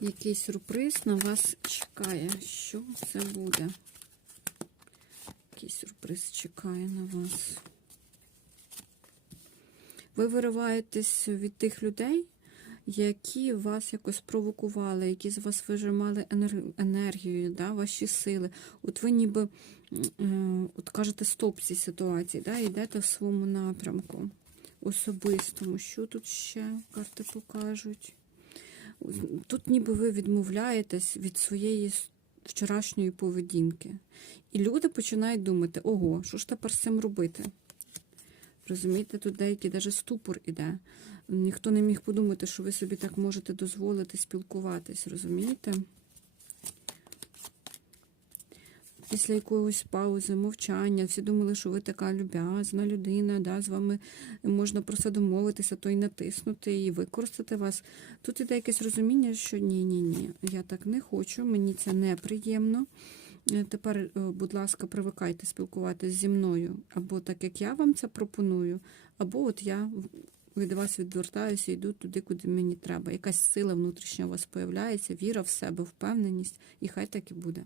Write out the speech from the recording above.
Який сюрприз на вас чекає? Що це буде? Який сюрприз чекає на вас? Ви вириваєтесь від тих людей, які вас якось провокували, які з вас вижимали енер- енергію, да, ваші сили. От ви ніби е, от кажете стоп цій ситуації, да, йдете в своєму напрямку особистому. Що тут ще карти покажуть? Тут ніби ви відмовляєтесь від своєї вчорашньої поведінки. І люди починають думати, ого, що ж тепер з цим робити? Розумієте, тут деякий навіть ступор іде. Ніхто не міг подумати, що ви собі так можете дозволити спілкуватись, розумієте? Після якоїсь паузи, мовчання, всі думали, що ви така люб'язна людина, да, з вами можна про це домовитися, то й натиснути, і використати вас. Тут іде якесь розуміння, що ні, ні, ні, я так не хочу, мені це неприємно. Е, Тепер, е, будь ласка, привикайте спілкуватися зі мною, або так, як я вам це пропоную, або от я від вас відвертаюся йду туди, куди мені треба. Якась сила внутрішня у вас появляється, віра в себе, впевненість, і хай так і буде.